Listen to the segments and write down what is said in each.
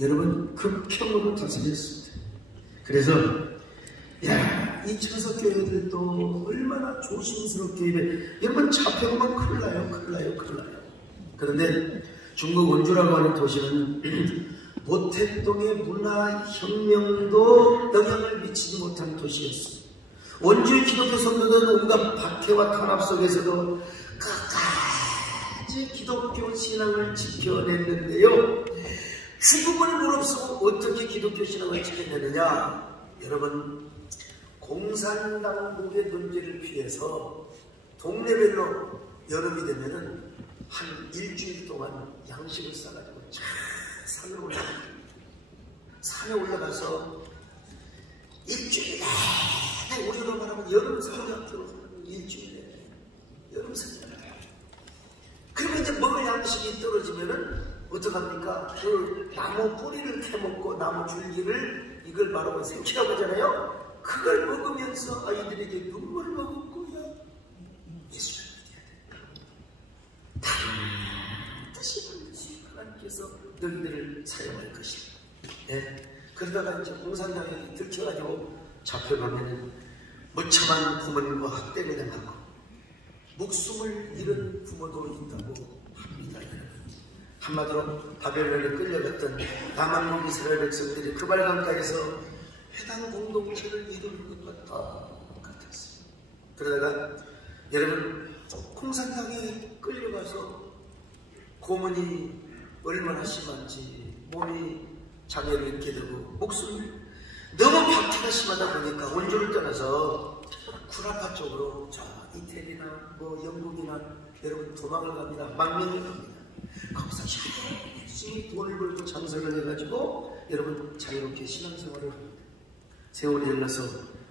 여러분 극혐으로 다스렸습니다. 그래서 이 천석교회들도 얼마나 조심스럽게 여러분 잡혀가면 큰일 나요. 그런데 중국 원주라고 하는 도시는 모택동의 문화혁명도 영향을 미치지 못한 도시였습니다. 원주의 기독교 성도들은 온갖 박해와 탄압 속에서도 끝까지 기독교 신앙을 지켜냈는데요. 죽음을 무릅쓰고 어떻게 기독교 신앙을 지켜내느냐? 여러분, 공산당국의 논제를 피해서 동네별로 여름이 되면은 한 일주일 동안 양식을 싸가지고 산에 올라가서 일주일 내내 우리로 말하면 여름 사냥터로 일주일 내내 여름 사냥. 그리고 이제 먹을 양식이 떨어지면은 어떡합니까? 그 나무 뿌리를 캐먹고 나무 줄기를 이걸 바로 생키라고 하잖아요. 그걸 먹으면서 아이들에게 눈물을 먹었고요. 예수를 믿어야 돼. 반드시 하나님께서 너희들을 사용할 것이다. 그러다가 이제 공산당이 들켜가지고 잡혀가면은 무참한 고문과 학대를 당하고 목숨을 잃은 부모도 있다고 합니다. 한마디로 바벨론에 끌려갔던 남한국 이스라엘 백성들이 그 발강가에서 해당 공동체를 이루는 것과 같았어요. 그러다가 여러분 공산당에 끌려가서 고문이 얼마나 심한지 몸이 장애를 입게 되고 목숨을 너무 박해가 심하다 보니까 원주를 떠나서 쿠라파 쪽으로 저 이태리나 뭐 영국이나 여러분 도망을 갑니다. 망명을 갑니다. 거기서 열심히 돈을 벌고 장사를 해가지고 여러분 자유롭게 신앙생활을 합니다. 세월이 흘러서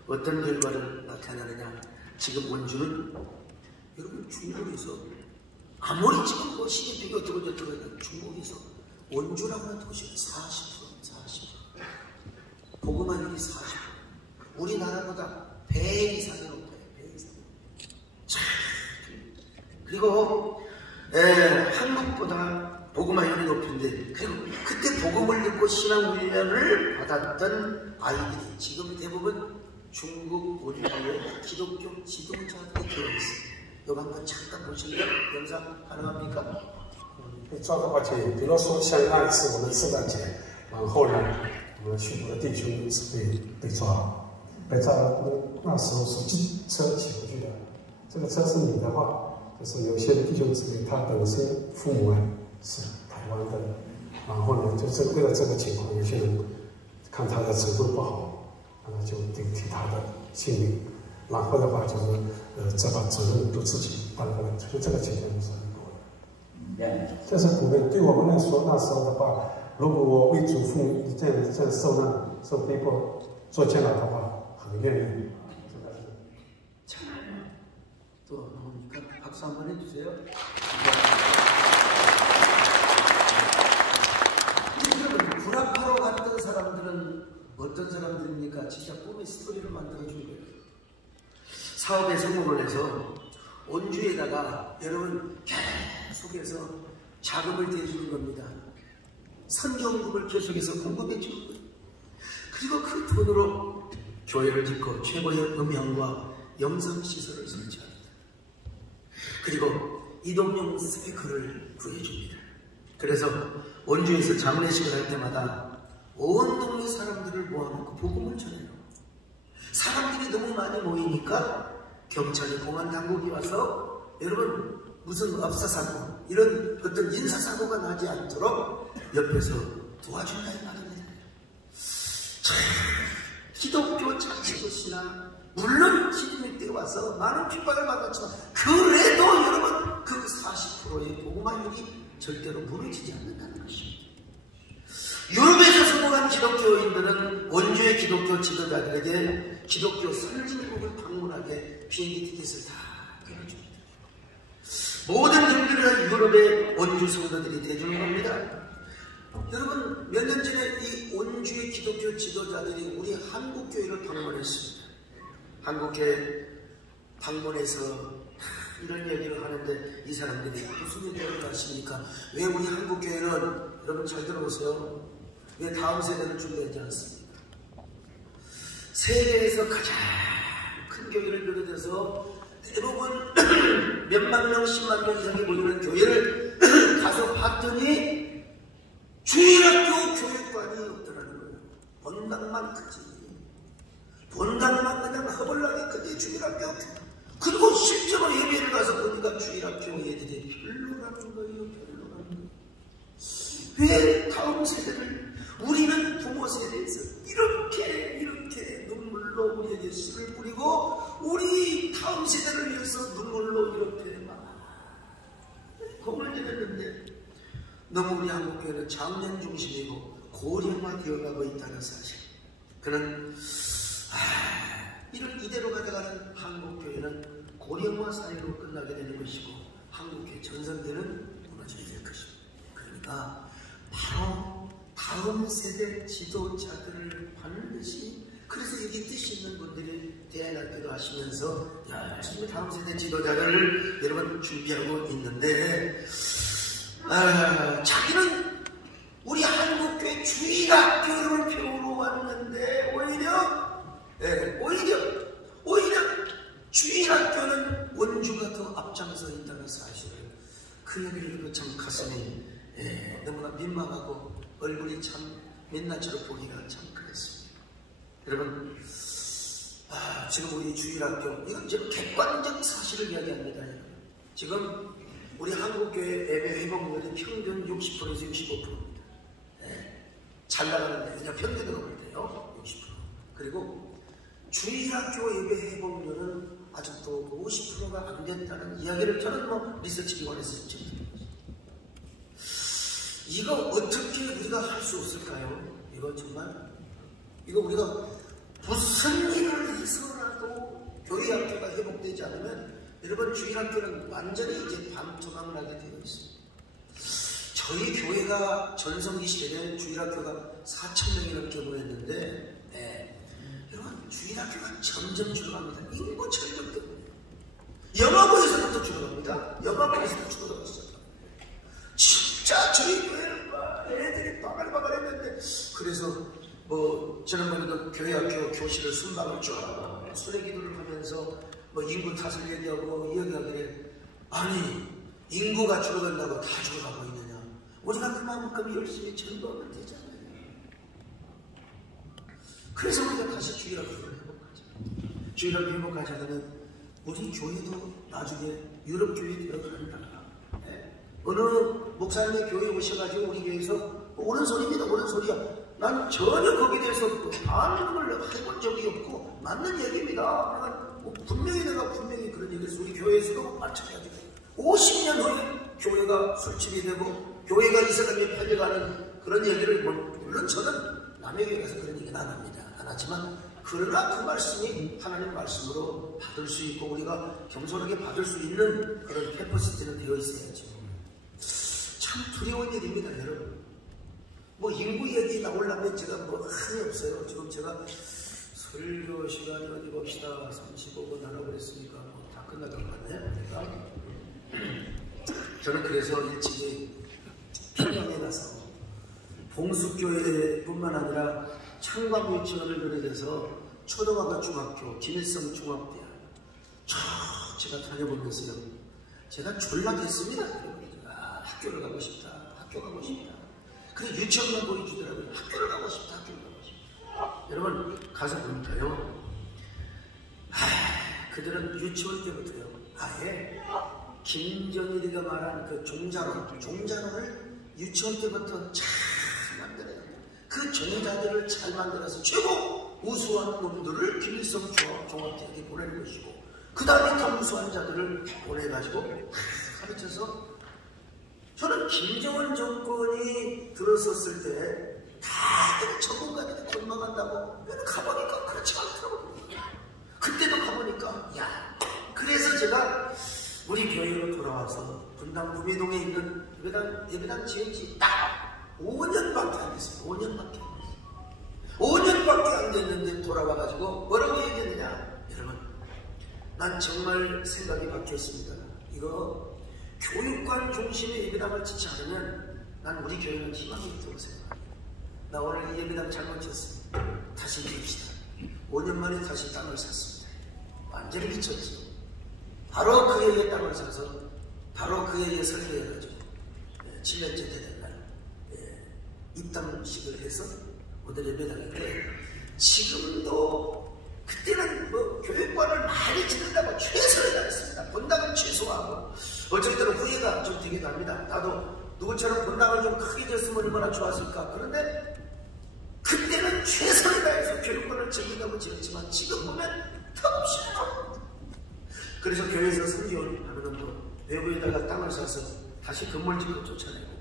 어떤 결과를 나타나느냐? 지금 원주는 여러분 중국에서 아무리 지금 뭐 시계비가 어쩌고 저쩌고 해도 중국에서 원주라고 하는 도시가 40%. 복음화율이 40%. 우리나라보다 배 이상이 높아요. 배 이상. 그리고 한국보다 복음화율이 높은데 그리고 그때 복음을 듣고 신앙 훈련을 받았던 아이들이 지금 대부분 중국 원주의 기독교 지도자들이 되어있습니다. 이거 한번 잠깐 보실래요? 영상 가능합니까? 照的话，比如说像那一次我们圣诞节，然后呢，我们去的弟兄是被抓，那时候是机车骑回去的。这个车是你的话，就是有些弟兄姊妹他本身父母是台湾的，然后呢，就是为了这个情况，有些人看他的程度不好，就顶替他的性命，然后的话就是再把责任都自己担回来，就这个情况是很多的。这是普遍。对我们来说，那时候的话，如果我为主父母这样受难、受逼迫、做监牢的话，很愿意。 또 나오니까 박수 한번 해주세요. 여러분, 구라파로 갔던 사람들은 어떤 사람들입니까? 진짜 꿈의 스토리를 만들어준 거예요. 사업에 성공을 해서 원주에다가 여러분 계속해서 자금을 대주는 겁니다. 선경금을 계속해서 공급해 주는 거예요. 그리고 그 돈으로 교회를 짓고 최고의 음향과 영상시설을 설치합니다. 그리고 이동용 스피커를 구해줍니다. 그래서 원주에서 장례식을 할 때마다 온 동네 사람들을 모아놓고 복음을 전해요. 사람들이 너무 많이 모이니까 경찰이 공안 당국이 와서 여러분 무슨 업사사고 이런 어떤 인사사고가 나지 않도록 옆에서 도와준다 이 말입니다. 참 기독교 자체도 신앙 물론 기독교 때 와서 많은 핍박을 받았지만 그래도 여러분 그 40%의 복음화율이 절대로 무너지지 않는다는 것입니다. 유럽에서 성공한 기독교인들은 원주의 기독교 지도자들에게 기독교 선진국을 방문하게 비행기 티켓을 다 끊어줍니다. 모든 경비를 유럽의 원주 성도들이 대주는 겁니다. 여러분 몇 년 전에 이 원주의 기독교 지도자들이 우리 한국교회를 방문했습니다. 한국교회 방문해서 이런 얘기를 하는데 이 사람들이 무슨 얘기를 하십니까? 왜 우리 한국교회는 여러분 잘 들어보세요. 왜 다음 세대를 준비하지 않습니까? 세계에서 가장 큰 교회를 비롯해서 대부분 몇만 명, 10만 명 이상이 모이는 교회를 가서 봤더니 주일학교 교육관이 없더라는 거예요. 본당만 크지. 본당만 그냥 허벌나게 크지 주일학교. 그리고 실제로 예배를 가서 보니까 주일학교 애들이 별로라는 거예요. 별로라는 거예요. 왜 다음 세대를 우리는 부모 세대에서 이렇게 눈물로 우리에게 씨를 뿌리고 우리 다음 세대를 위해서 눈물로 이렇게 막 공을 들였는데 너무 우리 한국교회는 장년 중심이고 고령화 되어가고 있다는 사실. 그는 이대로 가져가는 한국교회는 고령화 사회로 끝나게 되는 것이고 한국교회 전성기는 무너지게 될 것입니다. 그러니까 바로 다음 세대 지도자들을 반드시, 그래서 여기 뜻 있는 분들이 대안학교도 하시면서 열심히 다음 세대 지도자들을 여러분 준비하고 있는데 자기는 우리 한국교회 주일학교를 배우러 왔는데 오히려 주일학교는 원주가 더 앞장서 있다는 사실을 그 얘기를 듣고 참 가슴이 너무나 민망하고 얼굴이 참 민낯으로 보기가 참 그랬습니다. 여러분 지금 우리 주일학교 이건 지금 객관적 사실을 이야기합니다. 지금 우리 한국교회 예배 회복률이 평균 60%에서 65%입니다. 잘 나가는데 그냥 평균으로 볼 때요 60%. 그리고 주일학교 예배 회복률은 아직도 50%가 안 됐다는 이야기를 저는 리서치 기관에서 지금 드립니다. 이거 어떻게 우리가 할 수 없을까요? 이거 정말 이거 우리가 무슨 일을 해서라도 교회 학교가 회복되지 않으면 여러분 주일학교는 완전히 이제 반토막 나게 되어 있습니다. 저희 교회가 전성기 시절에 주일학교가 4,000명이 넘게 모였는데 여러분 주일학교가 점점 줄어갑니다. 인구 철벽 때문에 영화부에서부터 줄어갑니다. 영화부에서부터 줄어가고 있어요. 진짜 저희 교회는 애들이 바글바글했는데 그래서 지난번에도 교회학교 교실을 순방을 쭉 수레기도를 하면서 인구 탓을 얘기하고 이야기하길래 아니 인구가 줄어간다고 다 줄어가고 있느냐, 우리가 그만큼 열심히 전도하면 되잖아요. 그래서 우리가 다시 주일학교를 회복하자. 주일학교 회복하자면 우리 교회도 나중에 유럽교회 되어간다. 어느 목사님의 교회에 오셔가지고 우리 교회에서 옳은 소리입니다. 옳은 소리야. 난 전혀 거기에 대해서 반응을 해본 적이 없고 맞는 얘기입니다. 분명히 그런 얘기를 우리 교회에서도 마찬가지고 50년 후에 교회가 술집이 되고 교회가 이 사람이 팔려가는 그런 얘기를 물론 저는 남의 교회 가서 그런 얘기는 안 합니다. 안 하지만 그러나 그 말씀이 하나님 말씀으로 받을 수 있고 우리가 겸손하게 받을 수 있는 그런 캐퍼시티는 되어 있어야죠. 참 두려운 일입니다, 여러분. 인구 얘기 나오려면 제가 한이 없어요. 지금 제가 설교 시간이 어디 봅시다. 35분 하라고 그랬으니까 다 끝나간 것 같네요. 저는 그래서 일찍이 평양에 가서 봉숙교회뿐만 아니라 창광 유치원을 비롯해서 초등학교, 중학교, 김일성 중학대학 제가 다녀보면서요. 제가 졸라됐습니다. 학교를 가고 싶다. 그래 유치원만 보여주더라고요. 학교를 가고 싶다. 여러분 가서 보니까요. 그들은 유치원 때부터요. 아예 김정일이가 말한 그 종자론을 유치원 때부터 잘 만들어요. 그 종자들을 잘 만들어서 최고 우수한 놈들을 김일성 종합대학에 보내는 것이고 그 다음에 더 우수한 자들을 보내가지고 가르쳐서 저는 김정은 정권이 들어섰을 때 다들 전문가들이 권망한다고 가보니까 그렇지 않더라고요. 그때도 가보니까 그래서 제가 우리 교회로 돌아와서 분당 구미동에 있는 예배당 지은 지 딱 5년밖에 안 됐어요. 5년밖에 안 됐는데 돌아와가지고 뭐라고 얘기했느냐. 여러분 난 정말 생각이 바뀌었습니다. 이거 교육관 중심의 예배당을 짓지 않으면 난 우리 교회는 희망이 있다고 생각합니다. 나 오늘 이 예배당 잘못했습니다. 다시 지읍시다. 5년 만에 다시 땅을 샀습니다. 완전히 미쳤죠. 바로 그에게 땅을 사서 바로 그에게 설계해가지고 7년째 되는 날 입당식을 해서 오늘 예배당인데, 지금도 그때는 뭐 교육관을 많이 지른다고 최선을 다했습니다. 본당은 최소화하고 어쩔 때는 후회가 좀 되기도 합니다. 나도 누구처럼 본당을 좀 크게 졌으면 얼마나 좋았을까. 그런데 그때는 최선을 다해서 교육관을 지른다고 지었지만 지금 보면 턱없이 아픕니다. 그래서 교회에서 선교를 하면은 뭐 외부에다가 땅을 사서 다시 건물 짓고 쫓아내고,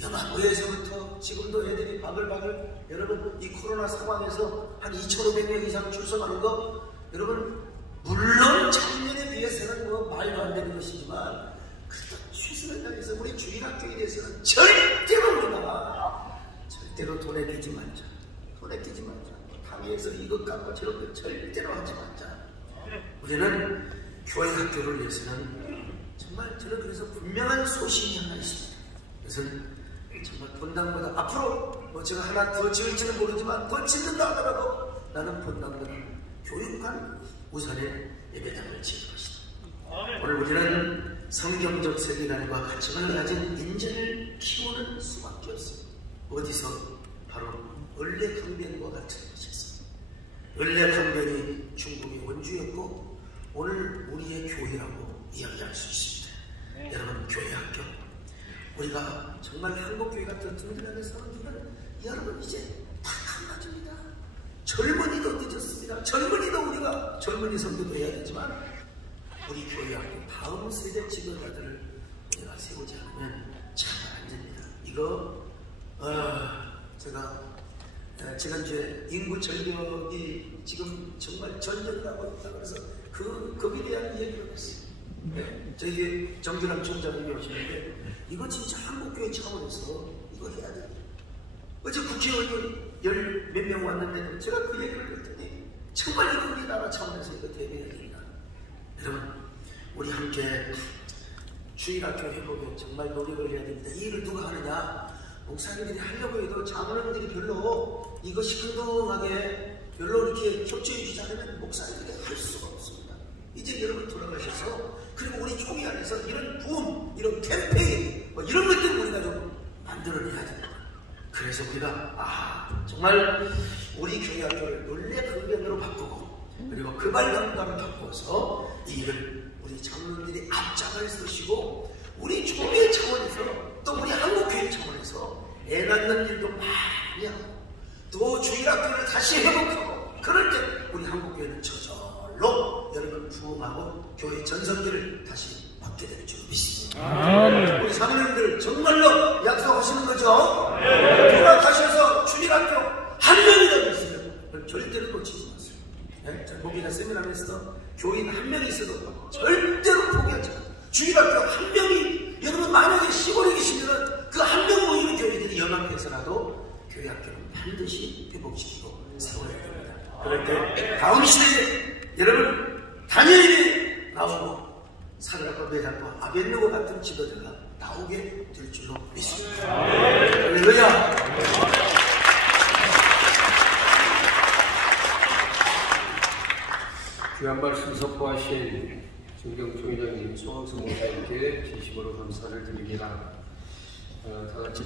영암교회에서부터 지금도 애들이 바글바글, 여러분 이 코로나 상황에서 한 2,500명 이상 출석하는 거, 여러분 물론 작년에 비해서는 뭐 말도 안 되는 것이지만 그래도 최선을 다해서 우리 주일학교에 대해서는 절대로 우리가 절대로 돈에 끼지 말자. 돈에 끼지 말자. 당에서 이것 갖고 저런 거 절대로 하지 말자. 우리는 교회 학교를 위해서는 정말 저는 그래서 분명한 소신이 하나 있습니다. 그것은 정말 본당보다 앞으로 뭐 제가 하나 더 지을지는 모르지만 더 짓는다 하더라도 나는 본당보다 교육관 우선의 예배당을 지을 것이다. 오늘 우리는 성경적 세계관과 가치관을 가진 인재를 키우는 수밖에 없습니다. 어디서? 바로 을레강변과 같은 것이었습니다. 을레강변이 중국의 원주였고 오늘 우리의 교회라고 이야기할 수 있습니다. 여러분, 교회 학교, 우리가 정말 한국교회가 더 든든하게 서는 여러분 이제 다 한가지입니다. 젊은이도 늦었습니다. 젊은이도 우리가 젊은이 선교도 해야 되지만 우리 교회 학교 다음 세대 지도자들을 우리가 세우지 않으면 참 안 됩니다. 이거 제가 지난주에 인구 절벽이 지금 정말 전쟁을 하고 있다 그래서 거기에 대한 얘기를 했어요. 저희 정준환 총장님이 오시는데 이거 진짜 한국교회 차원에서 이거 해야 돼요. 어제 국회의원이 열 몇 명 왔는데 제가 그 얘기를 했더니 정말 이거 우리나라 차원에서 이거 대비해야 된다. 여러분, 우리 함께 주일학교 회복에 정말 노력을 해야 됩니다. 이 일을 누가 하느냐? 목사님들이 하려고 해도 장로님들이 별로 이거 시큰둥하게 별로 이렇게 협조해 주지 않으면 목사님들이 할 수가 없습니다. 이제 여러분 돌아가셔서 그리고 우리 총회 안에서 이런 부흥, 이런 캠페인 뭐 이런 것들을 우리가 좀 만들어내야 됩니다. 그래서 우리가 정말 우리 교회 학교를 을레강변으로 바꾸고 그리고 금알강가로 바꿔서 이 일을 우리 장로님들이 앞장을 서시고 우리 총회 차원에서 또 우리 한국교회 차원에서 애 낳는 일도 많이 하고 또 주일학교를 다시 회복하고 그럴 때 우리 한국교회는 저절로 여러분 부흥하고 교회 전성기를 다시 받게 될 줄 믿습니다. 우리 사모님들 정말로 약속하시는 거죠? 돌아가셔서 주일학교 한 명이라도 있으면 절대로 놓치지 마세요. 목이나 세미나에서 교인 한 명이 있어도 절대로 포기하지 마세요. 주일학교 한 명이 여러분 만약에 시골에 계시면 그 한 명 모이는 교회들이 연합해서라도 교회 학교는 반드시 회복시키고 세워야 됩니다. 그럴 때 다음 시대에 여러분 다니엘이 나오고 사드락과 메삭과 아벳느고 같은 지도자가 나오게 될 줄로 믿습니다. 할렐루야. 귀한 말씀 선포하신 정경총회장님, 송학성 목사님께 진심으로 감사를 드립니다. 다 같이